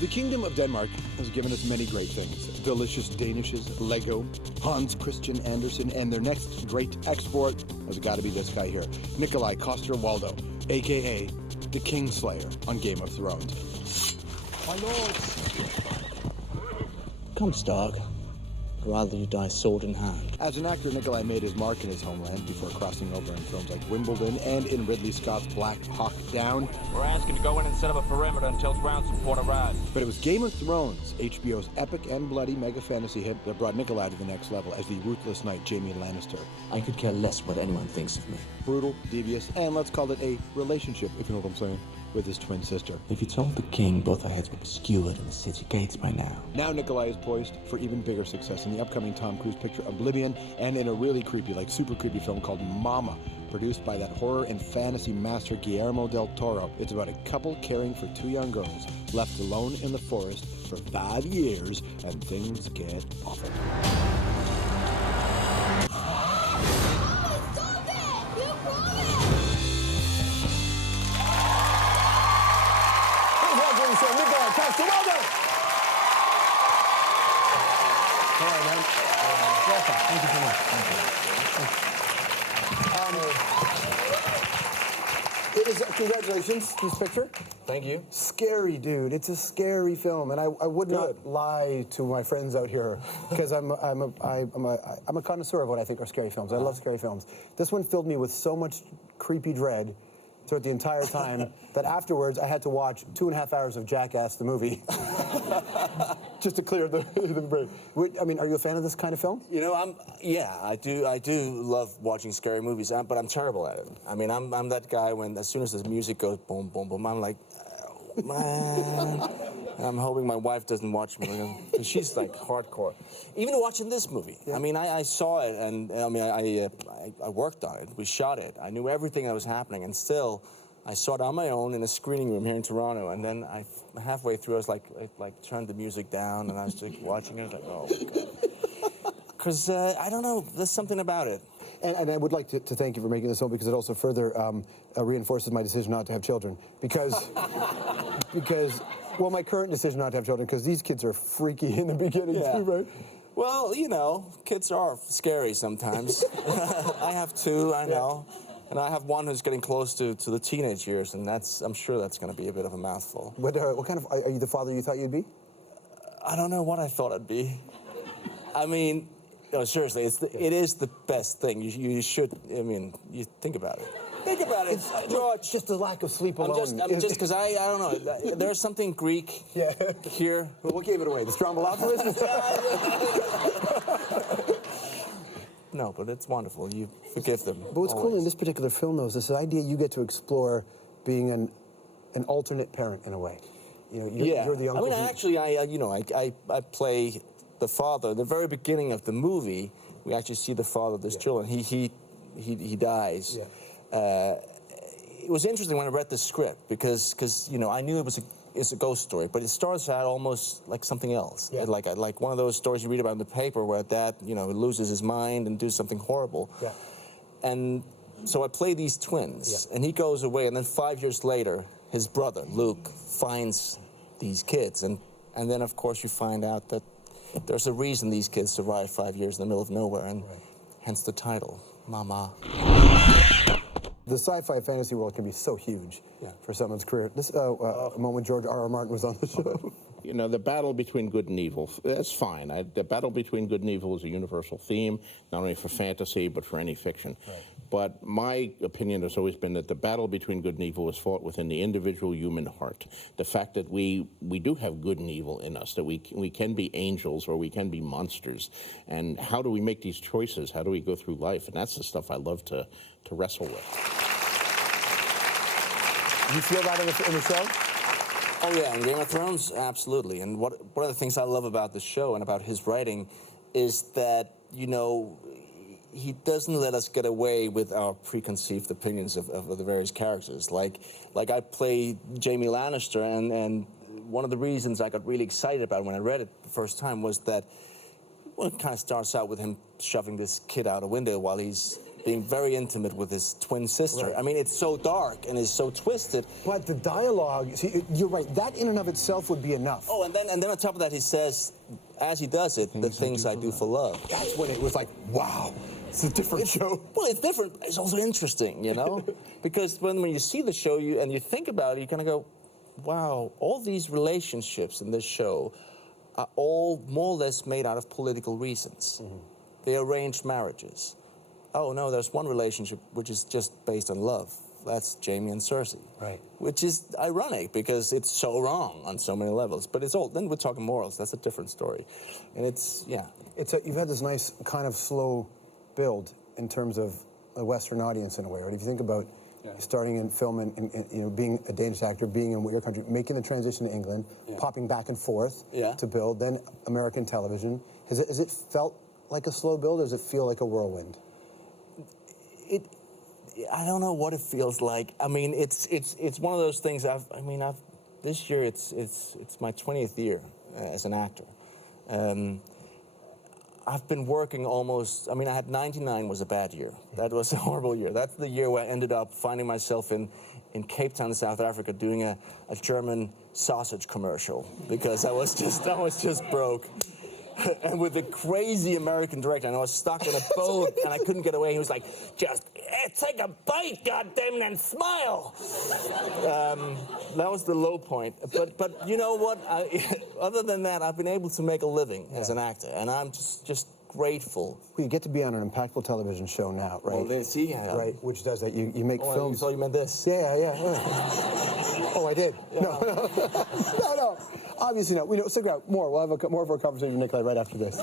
The Kingdom of Denmark has given us many great things. Delicious Danishes, Lego, Hans Christian Andersen, and their next great export has got to be this guy here, Nikolaj Coster-Waldau, a.k.a. the Kingslayer on Game of Thrones. My lord! Come, Stark. I'd rather you die sword in hand. As an actor, Nikolaj made his mark in his homeland before crossing over in films like Wimbledon and in Ridley Scott's Black Hawk Down. We're asking to go in and set up a perimeter until ground support arrives. But it was Game of Thrones, HBO's epic and bloody mega fantasy hit, that brought Nikolaj to the next level as the ruthless knight Jamie Lannister. I could care less what anyone thinks of me. Brutal, devious, and let's call it a relationship, if you know what I'm saying, with his twin sister. If you told the king, both our heads would be skewered in the city gates by now. Now Nikolaj is poised for even bigger success in the upcoming Tom Cruise picture Oblivion, and in a really creepy, like super creepy film called Mama, produced by that horror and fantasy master Guillermo del Toro. It's about a couple caring for two young girls left alone in the forest for 5 years, and things get awful. Nikolaj Coster-Waldau! All right, man. Welcome. Thank you so much. It is, congratulations, this picture. Thank you. Scary, dude. It's a scary film, and I would not lie to my friends out here because I'm a connoisseur of what I think are scary films. I love scary films. This one filled me with so much creepy dread throughout the entire time that afterwards I had to watch 2.5 hours of Jackass the movie just to clear the brain. I mean, are you a fan of this kind of film? You know, I do love watching scary movies, but I'm terrible at it. I mean, I'm that guy when as soon as the music goes boom, boom, boom, I'm like, oh, man. I'm hoping my wife doesn't watch me because she's like hardcore. Even watching this movie, yeah. I mean, I saw it, and I mean, I worked on it. We shot it. I knew everything that was happening, and still, I saw it on my own in a screening room here in Toronto. And then halfway through, I was like turned the music down, and I was just watching it. I was like, oh my god, because I don't know, there's something about it. And I would like to thank you for making this film because it also further reinforces my decision not to have children. Because, well, my current decision not to have children, because these kids are freaky in the beginning too, right? Well, you know, kids are scary sometimes. I have two, I know. And I have one who's getting close to the teenage years, and I'm sure that's going to be a bit of a mouthful. What kind of, are you the father you thought you'd be? I don't know what I thought I'd be. I mean, no, seriously, it is the best thing. You should, I mean, you think about it. Think about it, George. Just the lack of sleep alone. I'm just because I don't know. There's something Greek here. Well, what gave it away? The Stroumboulopoulos? No, but it's wonderful. You forgive them. But what's cool in this particular film, though, is this idea you get to explore being an alternate parent in a way. You know, you're the uncle. I mean, actually, I play the father. The very beginning of the movie, we actually see the father of this children. He dies. Yeah. It was interesting when I read the script because you know, I knew it's a ghost story, but it starts out almost like something else. Yeah. Like one of those stories you read about in the paper where dad, you know, loses his mind and do something horrible. Yeah. And so I play these twins, and he goes away, and then 5 years later, his brother, Luke, finds these kids, and then, of course, you find out that there's a reason these kids survived 5 years in the middle of nowhere, and hence the title, Mama. The sci-fi fantasy world can be so huge for someone's career. This a moment George R.R. Martin was on the show. You know, the battle between good and evil, that's fine. The battle between good and evil is a universal theme, not only for fantasy, but for any fiction. Right. But my opinion has always been that the battle between good and evil is fought within the individual human heart. The fact that we do have good and evil in us, that we can be angels or we can be monsters. And how do we make these choices? How do we go through life? And that's the stuff I love to wrestle with. You feel that in the show? Oh yeah, in Game of Thrones, absolutely. And one of the things I love about the show and about his writing is that, you know, he doesn't let us get away with our preconceived opinions of the various characters. Like I play Jamie Lannister, and one of the reasons I got really excited about it when I read it the first time was that, well, it kind of starts out with him shoving this kid out a window while he's being very intimate with his twin sister. Right. I mean, it's so dark and it's so twisted. But the dialogue, see, you're right, that in and of itself would be enough. Oh, and then on top of that, he says, as he does it, the things I do for love. That's when it was like, wow, it's a different show. Well, it's different. It's also interesting, you know? Because when you see the show and you think about it, you kind of go, wow, all these relationships in this show are all more or less made out of political reasons. Mm-hmm. They arranged marriages. Oh, no, there's one relationship which is just based on love. That's Jamie and Cersei. Right. Which is ironic because it's so wrong on so many levels. But it's all, then we're talking morals. That's a different story. And it's, yeah. You've had this nice kind of slow build in terms of a Western audience in a way, right? If you think about starting in film and you know, being a Danish actor, being in your country, making the transition to England, popping back and forth to build, then American television. Has it felt like a slow build, or does it feel like a whirlwind? I don't know what it feels like. I mean, it's one of those things. This year it's my 20th year as an actor. I've been working almost. I mean, I had 99 was a bad year. That was a horrible year. That's the year where I ended up finding myself in Cape Town, South Africa, doing a German sausage commercial because I was just broke. And with a crazy American director, and I was stuck in a boat, and I couldn't get away. He was like, just take a bite, goddammit, and smile. That was the low point. But you know what? Other than that, I've been able to make a living as an actor, and I'm just grateful. Well, you get to be on an impactful television show now, right? Well, right, which does that. You make films. I thought you meant this. Yeah. Oh, I did. Yeah. No. Obviously not. We know. Stick around. More. We'll have more of our conversation with Nikolaj right after this.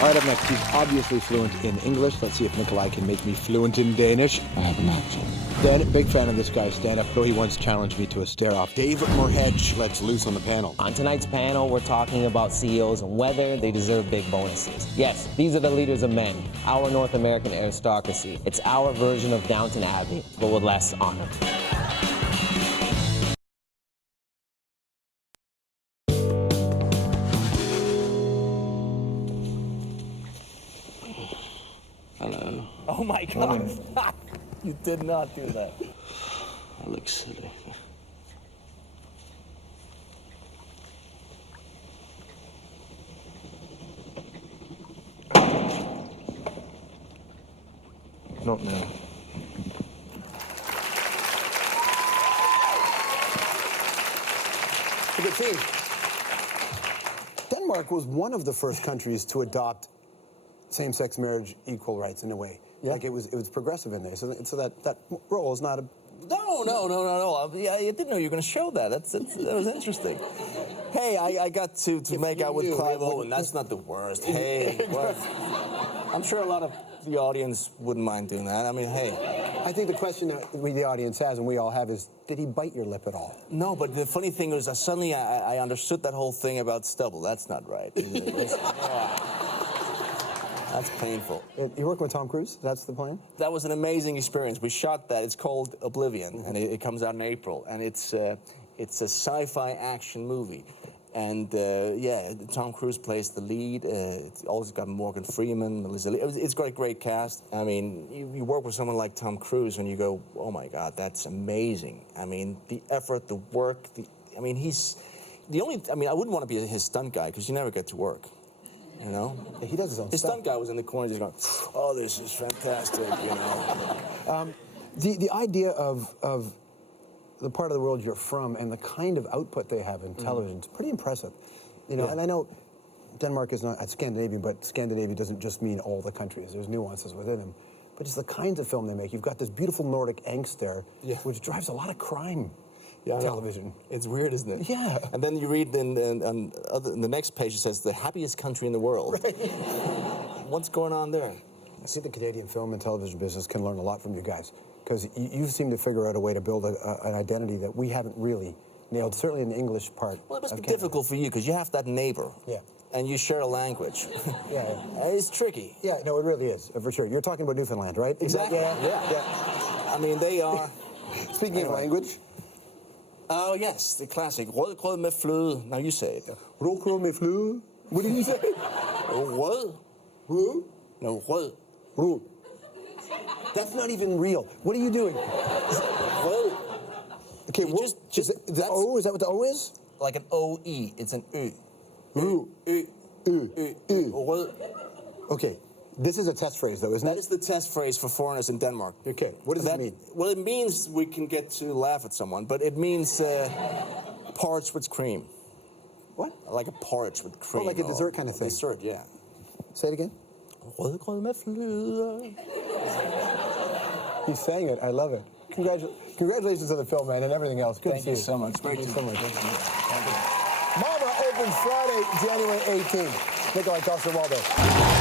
All right, up next, he's obviously fluent in English. Let's see if Nikolaj can make me fluent in Danish. I have an accent. Dan, big fan of this guy's stand-up, though he once challenged me to a stare-off. Dave Moorhead lets loose on the panel. On tonight's panel, we're talking about CEOs and whether they deserve big bonuses. Yes, these are the leaders of men, our North American aristocracy. It's our version of Downton Abbey, but with less honor. Hello. Oh my God! You did not do that. I look silly. Not now. It's a good scene. Denmark was one of the first countries to adopt same-sex marriage, equal rights in a way. Yeah. Like it was progressive in there. So that role is not a... No. Yeah, I didn't know you were going to show that. That was interesting. Hey, I got to make out with Clive Owen. That's not the worst. Hey, what? I'm sure a lot of the audience wouldn't mind doing that. I mean, hey. I think the question that the audience has, and we all have, is, did he bite your lip at all? No, but the funny thing was, suddenly I understood that whole thing about stubble. That's not right. That's painful. You're working with Tom Cruise? That's the plan? That was an amazing experience. We shot that. It's called Oblivion, and it comes out in April. And it's a sci-fi action movie. And yeah, Tom Cruise plays the lead. It's also got Morgan Freeman, Melissa Lee. It's got a great cast. I mean, you work with someone like Tom Cruise, and you go, oh my God, that's amazing. I mean, the effort, the work. He's the only. I mean, I wouldn't want to be his stunt guy because you never get to work. You know? Yeah, he does his own His stuff. stunt guy was in the corner just going, oh, this is fantastic, you know? The idea of the part of the world you're from and the kind of output they have in television is pretty impressive. You know, and I know Denmark is not Scandinavian, but Scandinavia doesn't just mean all the countries. There's nuances within them. But it's the kinds of film they make. You've got this beautiful Nordic angst there, which drives a lot of crime. Television. It's weird, isn't it? Yeah. And then you read in the next page, it says, the happiest country in the world. Right. What's going on there? I think the Canadian film and television business can learn a lot from you guys, because you seem to figure out a way to build an identity that we haven't really nailed, certainly in the English part. Well, it must be difficult for you, because you have that neighbor. Yeah. And you share a language. Yeah. It's tricky. Yeah, no, it really is, for sure. You're talking about Newfoundland, right? Exactly. Yeah. I mean, they are... Speaking of language... Oh, yes, the classic. Rødgrød med fløde. Now you say it. Rødgrød med fløde? What did you say? Rød. No, rød. Rød. That's not even real. What are you doing? Rød. Okay, what, is the O? Is that what the O is? Like an O-E. It's an Ø. Rød. Rød. Okay, this is a test phrase, though, isn't it? That is the test phrase for foreigners in Denmark. Okay, what does that mean? Well, it means we can get to laugh at someone, but it means porridge with cream. What? Like a porridge with cream. Oh, like a dessert kind of thing. Dessert, yeah. Say it again. Rødgrød med fløde. He sang it. I love it. Congratulations on the film, man, and everything else. Good to see you. Thank you so much. Great Thank to you so meet much. you. Mama opens Friday, January 18th. Nikolaj Coster-Waldau.